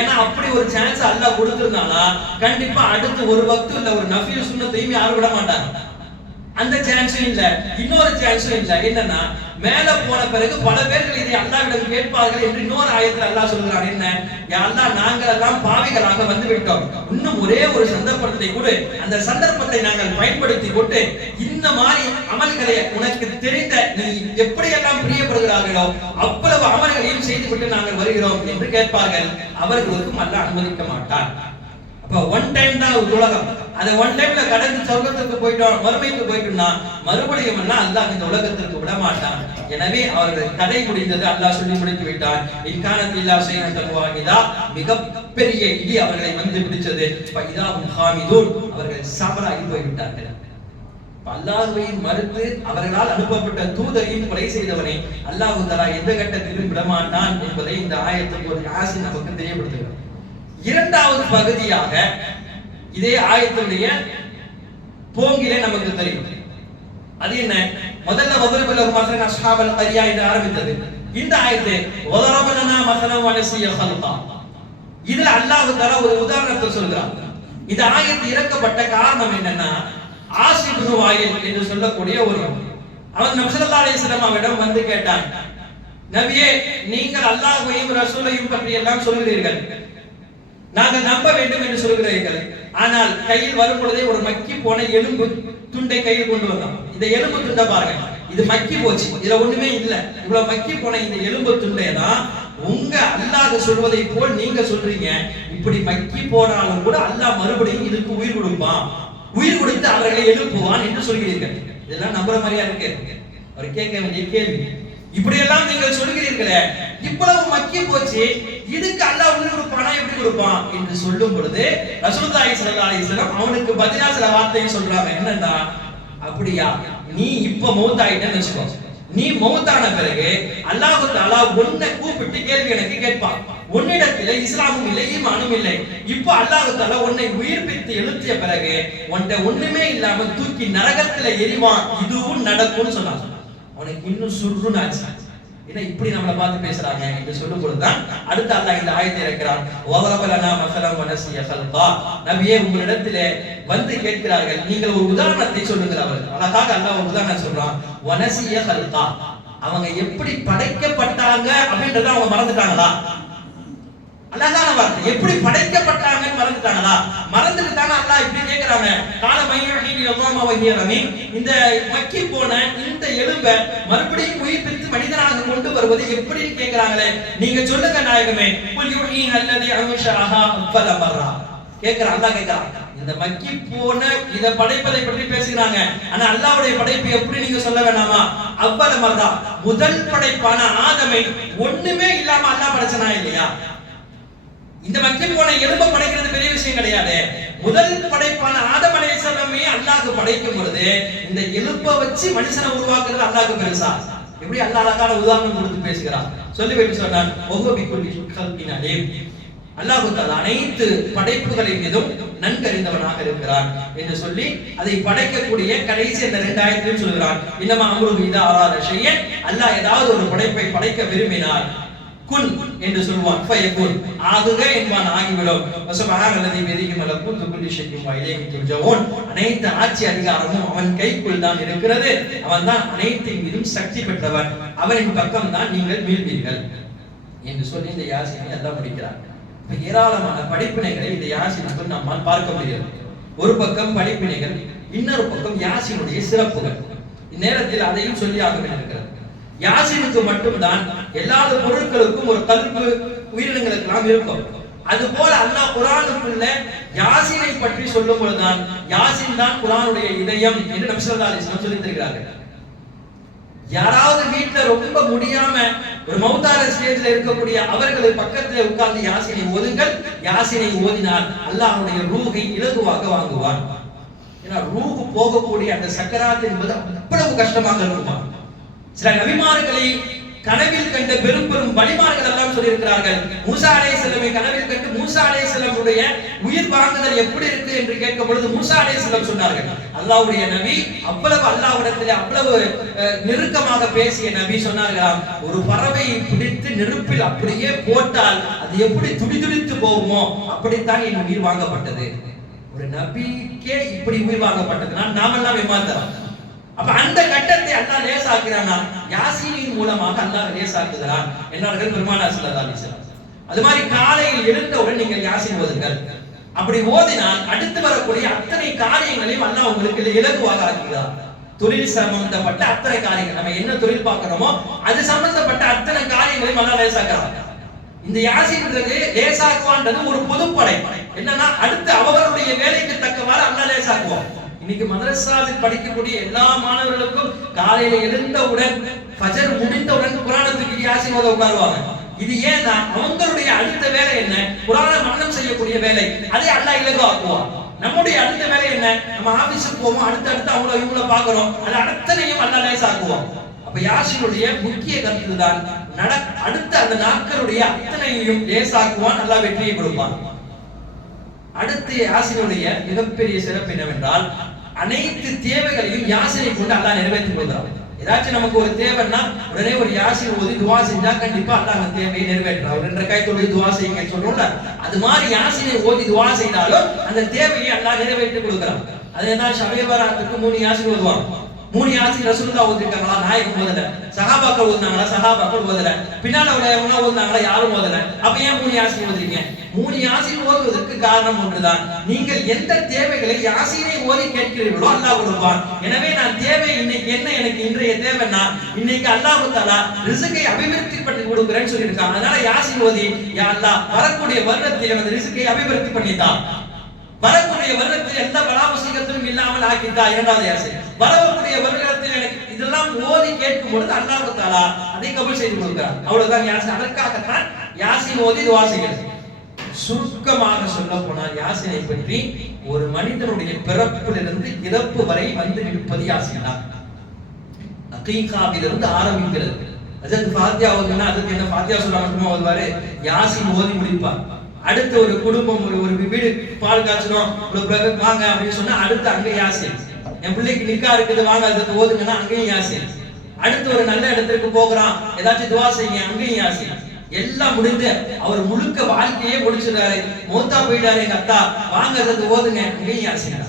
ஏன்னா அப்படி ஒரு சான்ஸ் அல்லாஹ் கொடுத்திருந்தானா கண்டிப்பா அடுத்து ஒரு வக்து இல்ல ஒரு நஃபில் சுன்னத்தையும் யாரும் விட மாட்டாங்க. அந்த சான்ஸும் இல்ல. இன்னொரு சான்ஸும் இல்ல. என்னன்னா மேல போன பிறகு பல பேர்கள் இதை அல்லாஹ்விடம் கேட்பார்கள் என்று இன்னொரு ஆயத்தில் அல்லாஹ் சொல்கிறான். என்ன? யா அல்லாஹ், நாங்கள் எல்லாம் பாவிகளாக வந்து விட்டோம், இன்னும் ஒரே ஒரு சந்தர்ப்பத்தை கூட, அந்த சந்தர்ப்பத்தை நாங்கள் பயன்படுத்தி கொண்டு இந்த மாதிரி அமல்களை உனக்கு தெரிந்த நீ எப்படியெல்லாம் பிரியப்படுகிறார்களோ அவ்வளவு அமல்களையும் செய்துவிட்டு நாங்கள் வருகிறோம் என்று கேட்பார்கள். அவர்களுக்கும் அல்லாஹ் அனுமதிக்க மாட்டான். அப்ப ஒன் டைம் தான் உலகம். அதை ஒன் டைம்ல கடந்து சொர்க்கத்துக்கு போயிட்டோம், மறுமைக்கு போயிட்டோம்னா மறுபடியும் எல்லாம் அல்லாஹ் இந்த உலகத்திற்கு விட மாட்டான். எனவே அவர்கள் கதை முடிந்தது, அல்லாஹ் சொல்லி முடித்து விட்டான். இன்கானத்தில்லா ஷைஅன் வாஹிதா, மிகப்பெரிய இடி அவர்களை பிடிச்சது. ஃபைதாஹும் ஹாமிதூன், அவர்கள் சாம்பலாகி போய்விட்டார்கள். அல்லாஹ்வை மறுத்து அவர்களால் அனுப்பப்பட்ட தூதரையும் கொலை செய்தவனை அல்லாஹ் தஆலா எந்த கட்டத்திலும் விடமாட்டான் என்பதை இந்த ஆயத்தில் ஒரு ஆசி நமக்கு தெரியப்படுத்துகிறது. இரண்டாவது பகுதியாக இதே ஆயத்துடைய போங்கிலே நமக்கு தெரியும். அது என்ன? முதல்ல வதரபல் மஸலன் அஸ்ஹாபல் கரியா என்று ஆரம்பித்தது. இந்த ஆயத்தை வதரபலனா மஸலன் வனசிய ஹல்கா, இதுல அல்லாஹ் தஆலா ஒரு உதாரணத்தை சொல்றான். இந்த ஆயத்து இறக்கப்பட்ட காரணம் என்னன்னா, ஆஸ் இப்னு வாயில் என்று சொல்லக்கூடிய ஒருவன், அவன் நபி ஸல்லல்லாஹு அலைஹி வஸல்லம் அவரிடம் கேட்டான், நபியே, நீங்கள் அல்லாஹ்வையும் ரசூலையும் பற்றி எல்லாம் சொல்கிறீர்கள், நாங்கள் நம்ப வேண்டும் என்று சொல்கிறீர்கள், ஆனால் கையில் வரும் பொழுதே ஒரு மக்கி போன எலும்பு துண்டை கையில் கொண்டு வந்தோம். இந்த எலும்பு துண்டை பாருங்க, இது மக்கி போச்சு, இதுல ஒண்ணுமே இல்ல. இவ்வளவு மக்கி போன இந்த எலும்பு துண்டை தான் உங்க அல்லாஹ் சொல்வதை போல் நீங்க சொல்றீங்க. இப்படி மக்கி போனாலும் கூட அல்லாஹ் மறுபடியும் இதுக்கு உயிர் கொடுப்பான், உயிர் கொடுத்து அவர்களை எழுப்புவான் என்று சொல்கிறீர்கள். இதெல்லாம் நம்புற மாதிரியா இருக்கு? அவர் கேட்க வேண்டிய கேள்வி. இப்படி எல்லாம் நீங்கள் சொல்கிறீர்களே, இவ்வளவு மக்கி போச்சு, இதுக்கு அல்லாஹ் உயிர் கொடுப்பானா எப்படி கொடுப்பான் என்று சொல்லும் பொழுது ரசூலுல்லாஹி ஸல்லல்லாஹு அலைஹி வஸல்லம் அவனுக்கு பதிலா சில வார்த்தையை சொல்றாங்க. என்னன்னா, அப்படியா, நீ இப்ப மௌத்தாயிட்டேன்னு வச்சுக்கோ, நீ மௌத்தான பிறகு அல்லாஹ் தஆலா உன்னை கூப்பிட்டு கேள்வி எனக்கு கேட்பான். உன்னிடத்துல இஸ்லாமும் இல்லை, ஈமானும் இல்லை. இப்போ அல்லாஹ் தஆலா உன்னை உயிர்ப்பித்து எழுப்பிய பிறகு உன்னை ஒண்ணுமே இல்லாம தூக்கி நரகத்துல எரிவான். இதுவும் நடக்கும்னு சொன்னாங்க. அவனுக்கு இன்னும் சுருன்னு ஆச்சு. ஏன்னா இப்படி நம்மளை பார்த்து பேசுறாங்க என்று சொல்லும் பொழுதுதான் அடுத்த அல்லாஹ் இந்த ஆயத்தை இறக்கிறான். வதரபலனா மஸலம் வனசிய கல்பா. நபியே, உங்களிடத்திலே வந்து கேட்கிறார்கள், நீங்கள் ஒரு உதாரணத்தை சொல்லுங்கள். அவர்கள் அழகாக அல்லாஹ் ஒரு உதாரணம் சொல்றான். வனசிய கல்பா, அவங்க எப்படி படைக்கப்பட்டாங்க அப்படின்றத அவங்க மறந்துட்டாங்களா? அழகான வார்த்தை. எப்படி படைக்கப்பட்டாங்கன்னு மறந்துட்டாங்களா? மறந்துட்டு தானே அல்லாஹ் இப்படி கேக்குறாங்க. கால மையஹீன் யஸாமா வஹியரமி, இந்த மக்கி போன இந்த எலும்ப மறுபடியும் உயிர்ப்பித்து மனிதனாக கொண்டு வருவது எப்படின்னு கேக்குறாங்களே, நீங்க சொல்லுங்க நாயகமே. குல் யுஹீ அல்லதி அன்ஷஅஹா அவ்வல மர்ரா. கேக்குறான், அல்லாஹ் கேக்குறான். இந்த மக்கி போன இத படைப்பதை பற்றி பேசுறாங்க. ஆனா அல்லாஹ்வுடைய படைப்பு எப்படி நீங்க சொல்ல வேணாமா? அவ்வல மர்ரா, முதல் படைப்பான ஆதமை ஒண்ணுமே இல்லாம அல்லாஹ் படைச்சனா இல்லையா? இந்த மக்கள் போன எலும்பை படைக்கிறது பெரிய விஷயம் கிடையாது. முதல் படைப்பான ஆதம் அலைஹிஸ்ஸலாமே அல்லாஹ் படைக்கும் பொழுது இந்த எலும்பை வச்சு மனுஷனை உருவாக்குறது அல்லாஹ்க்கு பெருசா? எப்படி அல்லாஹ் அழகான உதாரணம் கொடுத்து பேசுகிறான். சொல்லி வைத்து சொன்னான், ஒஹுபிக்குல்லி ஹல்கின் அலீம். அல்லாஹ் தஆலா அனைத்து படைப்புகளின் மீதும் நன்கறிந்தவனாக இருக்கிறான் என்று சொல்லி அதை படைக்கக்கூடிய கடைசி அந்த 2 ஆயத்திலும் சொல்கிறான். இன்னமா அம்ருஹு இதா அராத ஷையன், அல்லாஹ் ஏதாவது ஒரு படைப்பை படைக்க விரும்பினார் குன் என்று சொல்வான். ஃபயகுன், ஆகுக என்பான், ஆகிவிடும். வஸபஹானல்லதி பியதிஹி மலக்கூத்து குல்லி ஷைஇன் வ இலைஹி துர்ஜஊன். அனைத்து ஆட்சி அதிகாரமும் அவன் கைக்குள் தான் இருக்கிறது. அவன் தான் அனைத்தின் மீதும் சக்தி பெற்றவன். அவனின் பக்கம் தான் நீங்கள் மீள்வீர்கள் என்று சொல்லி இந்த யாசீனை அல்லாஹ் முடிக்கிறார். ஏராளமான படிப்பினைகளை இந்த யாசீனுக்குள் நம்மால் பார்க்க முடிகிறது. ஒரு பக்கம் படிப்பினைகள், இன்னொரு பக்கம் யாசீனுடைய சிறப்புகள். இந்நேரத்தில் அதையும் சொல்லி ஆக வேண்டியிருக்கிறது. யாசீனுக்கு மட்டும்தான் எல்லா பொருட்களுக்கும் ஒரு கல்பு உயிரினங்களுக்கெல்லாம் இருக்கும். அது போல அல்லாஹ் குர்ஆனுக்குள்ள யாசீனை பற்றி சொல்லும் பொழுதுதான் யாசீன் தான் குர்ஆனுடைய இதயம் என்று நபி ஸல்லல்லாஹு அலைஹி வஸல்லம் சொல்லி தருகிறார்கள். யாராவது வீட்டுல ரொம்ப முடியாம ஒரு மௌத்தார ஸ்டேஜ்ல இருக்கக்கூடிய அவர்களை பக்கத்துல உட்கார்ந்து யாசீனை ஓதுங்கள். யாசீனை ஓதினால் அல்லாஹ்வுடைய ரூஹை இலகுவாக வாங்குவான். ஏன்னா ரூஹ் போகக்கூடிய அந்த சக்கராத் என்பது அவ்வளவு கஷ்டமாக இருக்குமா. சில நபிமார்களை கனவில் கண்ட பெரும் பெரும் வலிமார்கள் எல்லாம் சொல்லியிருக்கிறார்கள். மூசா அலைஹிஸ்ஸலாமை கனவில் கண்டு மூசா அலைஹிஸ்ஸலாமுடைய உயிர் வாங்குதல் எப்படி இருக்கு என்று கேட்கும் பொழுது மூசா அலைஹிஸ்ஸலாம் சொன்னார்கள், அல்லாஹ்வுடைய நபி அவ்வளவு அல்லாஹ்விடத்தில் அவ்வளவு நெருக்கமாக பேசிய நபி சொன்னார்களாம், ஒரு பறவையை பிடித்து நெருப்பில் அப்படியே போட்டால் அது எப்படி துடிதுடித்து போகுமோ அப்படித்தான் என் உயிர் வாங்கப்பட்டது. ஒரு நபிக்கே இப்படி உயிர் வாங்கப்பட்டதுன்னா நாமெல்லாம் ஏமாந்தோம். அப்ப அந்த கட்டத்தை அல்லாஹ் லேசாக்குறானா, யாசீனின் மூலமாக அல்லாஹ் லேசாக்குகிறான் என்றார்கள் பெருமானார் ஸல்லல்லாஹு அலைஹி வஸல்லம். அது மாதிரி காலையில் எழுந்தவுடன் நீங்கள் யாசீன் ஓதுங்கள். அப்படி ஓதினால் அடுத்து வரக்கூடிய அத்தனை காரியங்களையும் அல்லாஹ் உங்களுக்கு இலகுவாக ஆக்குகிறார். தொழில் சம்பந்தப்பட்ட அத்தனை காரியங்கள், நம்ம என்ன தொழில் பார்க்கிறோமோ அது சம்பந்தப்பட்ட அத்தனை காரியங்களையும் அல்லாஹ் லேசாக்குறான். இந்த யாசீன்றது லேசாக்குவான்றது ஒரு பொதுப்படை. என்னன்னா அடுத்து அவர்களுடைய வேலைக்கு தக்கவாறு அல்லாஹ் லேசாக்குவான். இன்னைக்கு மதரசாவில் படிக்கக்கூடிய எல்லா மாணவர்களுக்கும் காலையில எழுந்தவுடன் ஃபஜர் முடிந்தவுடன் குர்ஆனுக்கு யாசீன் ஓத உட்காருவாங்க. இது ஏன்னா அவங்களுடைய அடுத்த வேலை என்ன? குர்ஆனை மனனம் செய்யக்கூடிய வேலை. அதை அல்லாஹ் இலகுவாக்குவான். நம்முடைய அடுத்த வேலை என்ன? நம்ம ஆபீஸ்க்கு போவோம், அடுத்து அவங்கள இவங்கள பார்க்கிறோம், அது அத்தனையும் அல்லாஹ் லேசாக்குவான். அப்ப யாசீனுடைய முக்கிய கருத்து தான் அடுத்த அந்த நாட்களுடைய அத்தனையும் லேசாக்குவான், அல்லாஹ் வெற்றியை கொடுப்பான். அடுத்து யாசீனுடைய மிகப்பெரிய சிறப்பு என்னவென்றால் அனைத்து தேவைகளையும் யாசீனை கொண்டு அல்லாஹ் நிறைவேற்றிக் கொள்கிறான். ஏதாச்சும் நமக்கு ஒரு தேவைன்னா உடனே ஒரு யாசீன் ஓதி துஆ செஞ்சா கண்டிப்பா அல்லாஹ் அந்த தேவையை நிறைவேற்றுறான். ஒரு 2 ரக்காத் தொழுது துஆ செய்யுங்க சொல்றோம்ல, அது மாதிரி யாசீனை ஓதி துஆ செய்தாலும் அந்த தேவையை அல்லாஹ் நிறைவேற்றி கொடுக்கிறான். அதேதான் ஷபே பராத்துக்கு 3 யாசீன் ஓதுவாங்க. 3 யாசீன் ரசூலுல்லாஹ் ஓதிருக்காங்களா? நாயகம் ஓதல. சஹாபாக்கள் ஓதுனாங்களா? சஹாபாக்கள் ஓதல. பின்னால உள்ளவங்க ஓதுனாங்களா? யாரும் ஓதல. அப்ப ஏன் 3 யாசீன் ஓதுறீங்க? 3 யாசீன் ஓதுவதற்கு காரணம் ஒன்றுதான், நீங்கள் எந்த தேவைகளை யாசீனை ஓதி கேட்கிறீர்களோ அல்லாஹ் கொடுப்பான். எனவே நான் தேவை இன்னைக்கு என்ன, எனக்கு இன்றைய தேவைன்னா இன்னைக்கு அல்லாஹ் தஆலா ரிஸ்கை அபிவிருத்தி பண்ணி கொடுக்கிறேன்னு சொல்லியிருக்காங்க. அதனால யாசீன் ஓதி, யா அல்லாஹ் வரக்கூடிய வருடத்தில் அந்த ரிஸ்கை அபிவிருத்தி பண்ணித்தா, வரக்கூடிய வருடத்தில் எந்த பலா முசீபத்தும் இல்லாமல் ஆக்கித்தா. இரண்டாவது யாசீன், வரக்கூடிய வருடத்தில் எனக்கு இதெல்லாம் ஓதி கேட்கும் பொழுது அல்லாஹ் தஆலா அதை கபூல் செய்து கொடுக்கிறார். அவ்வளவுதான் யாசின். அதற்காகத்தான் யாசின் ஓதி துஆ செய்கிறது. சுருக்கமாக சொல்ல போனால் யாசினை பற்றி ஒரு மனிதனுடைய பிறப்பிலிருந்து இறப்பு வரை வந்து நிற்பது யாசின் தான். அகீகாவிலிருந்து ஆரம்பிக்கிறது. ஹஜ்ரத் ஃபாத்தியா ஓதுனா அதுக்கு என்ன ஃபாத்தியா சொல்ல மட்டுமா ஓதுவாரு, யாசின் ஓதி முடிப்பார். அடுத்து ஒரு குடும்பம் ஒரு வீடு பால் காய்ச்சணும், ஒரு பிரகத் வாங்க அப்படின்னு சொன்னா அடுத்து அங்க யாசின். என் பிள்ளைக்கு நிக்கா இருக்குது வாங்க அதுக்கு ஓதுங்கன்னா அங்கேயும் யாசின். அடுத்து ஒரு நல்ல இடத்துக்கு போகிறான் ஏதாச்சும் துவா செய்யுங்க அங்கேயும் யாசின். எல்லாம் முடிந்து அவர் முழுக்க வாழ்க்கையே முடிச்சிடுறாரு, மௌத்தா போயிட்டாரு எங்க அத்தா வாங்க அதுக்கு ஓதுங்க அங்கேயும் யாசின்.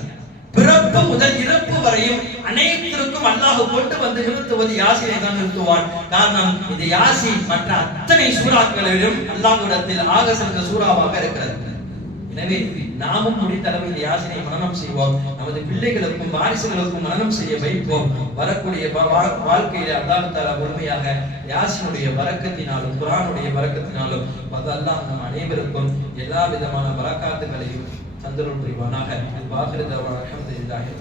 பிறப்பு முதல் இறப்பு வரையும் அனைத்திற்கும் அல்லாஹ் கொண்டு வந்து நிறுத்துவது யாசினை தான் நிறுத்துவான். காரணம் இந்த யாசின் மற்ற அத்தனை சூறாக்களிலும் அல்லாஹ்விடத்தில் ஆக சிறந்த சூறாவாக இருக்கிறது. எனவே நாமும் முடிந்த அளவு இந்த யாசினை மனனம் செய்வோம். நமது பிள்ளைகளுக்கும் வாரிசுகளுக்கும் மனனம் செய்ய வைப்போம். வரக்கூடிய வாழ்க்கையில அல்லாஹ் தஆலா முழுமையாக யாசினுடைய பரக்கத்தினாலும் குர்ஆனுடைய பரக்கத்தினாலும் அல்லாஹ் நம் அனைவருக்கும் எல்லா விதமான பரக்காத்துகளையும் தந்தருள் புரிவானாக. வாஹிரு தஅவானா அல்ஹம்துலில்லாஹி.